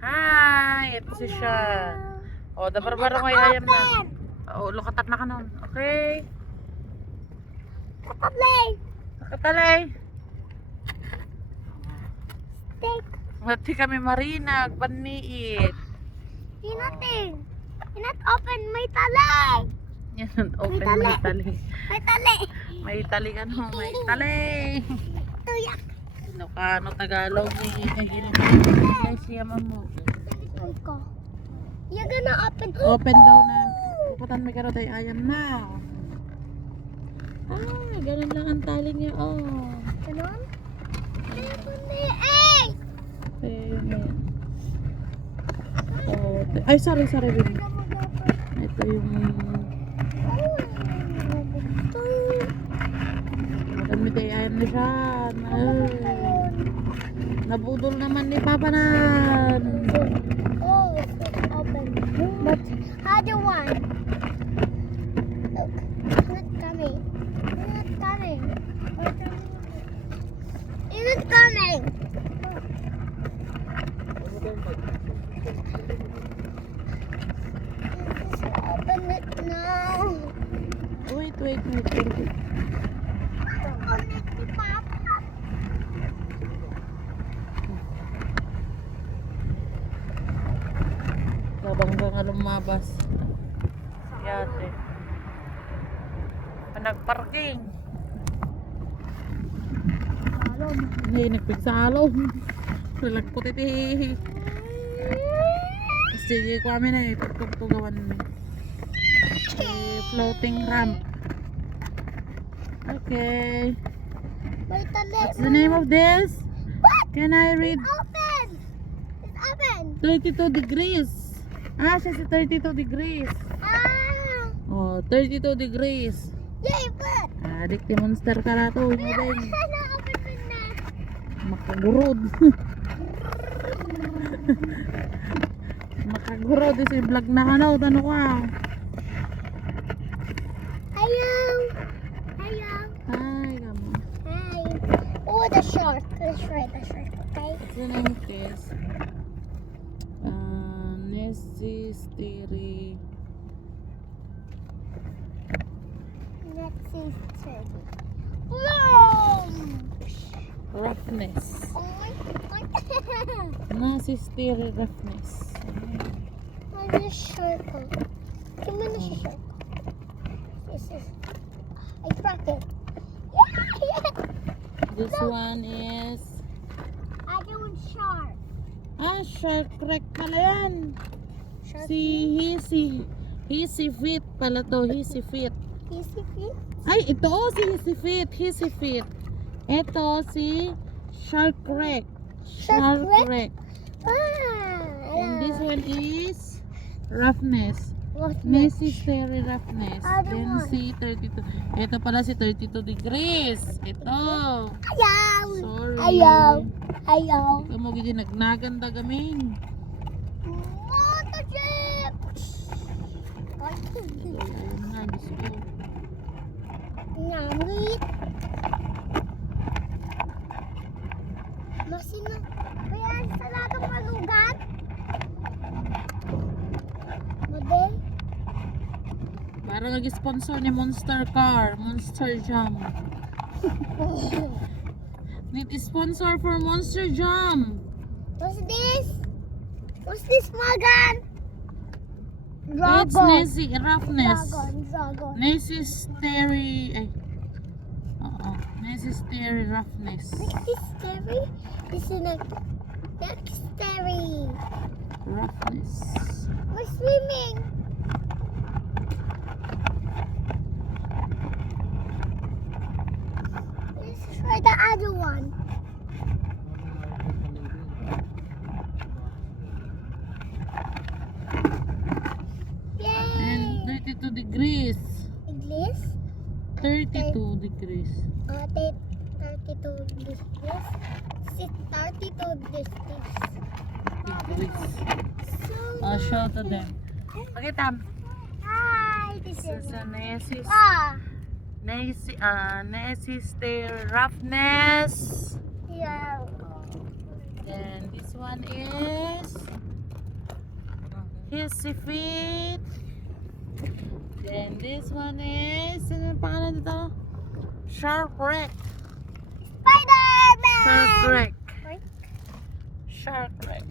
Hi! Ito si siya. O, dabar-baro ngayon ayam na. O, lukatat na ka nun. Okay. Katalay! Katalay. Steak! Mati kami marinag, paniit. Hinating! Hinat open, may talay! Yan, open tali. may tali. May tali! May tali ka no, may tali. Tuyak! Ilocano, Tagalog, Ilocano, siya mo. Ito ko. You're gonna open. Open daw na. Puputan may karot ay ayam na. Ah, ganun lang ang tali niya. Oh. Ganon? Kaya kundi, eh! Ayan. Oh, ay, sorry, baby. Ito yung madami tayo ayam na siya. Nabudol naman ni Papa nan. Oh, it's open. But how do one? Look, it's not coming. It's not coming. It's not coming. Just open it now. Wait. Open it, Papa. Labang ka nga lumabas. Yate. Nagparking. Hindi, nagpigsalom. Nalagpot iti. Sige, kami na eh. Pagtugtugawan. Floating ramp. Okay. Wait a What's little. the name of this? What? Can I read? Open. It's open. 32 degrees. Ah, siya si 32 degrees. Ah. Oh, 32 degrees. Yay, but. Adik ti monster ka na to. Hindi din. Na-open mo na. Makagurod. Makagurod. Isi vlog na ka na. Tano ka. Ayaw. Ayaw. Hi, kamo. Hi. Oh, the shark. Let's try the shark, okay? What's the name of this? Necessary Let's see. Boom! roughness. Oh my God. Necessary roughness. Where's the shark? Give me the shark. This is. I cracked it. Yeah! This one is I do shark. shark wreck pala yan. Shark. Hissy fit pala to. Hissy fit. Easy fit. Ay, ito si Hissy fit. Hissy fit. Ito si shark wreck. Shark wreck? wreck. Ah. And this one is roughness. What's next? Necessary roughness. Other Then one. si 32. Ito pala si 32 degrees. Ito. Ayaw. Sorry. Ayaw. Ayaw. Ikaw mo gidi nagnaganda gamin. Motorship. Ayun nga, Diyos ko. Namit. Masina. Kaya sa lahat ng malugat. Model. Parang nag-sponsor ni Monster Car. Monster Jam. Need sponsor for Monster Jam. What's this? What's this, Magan? It's roughness. Dragon. Necessary. Ay. Oo. Necessary roughness. Necessary? This is like necessary. Roughness. We're swimming. Let's try the other one. And Yay! 32 degrees. English? 32 degrees. 32 degrees. This is 32 degrees. Degrees. So Show to them. Okay, Tam. hi, this This is is a necessary roughness. yeah. Then this one is Hissy Fit. Then this one is, ano yung pangalan dito? Shark Wreck. Spider-Man! Shark Wreck. Wait. Shark Wreck.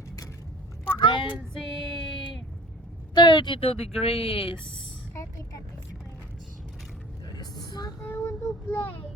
Saan? Then see 32 degrees. That is switch. What I want to play.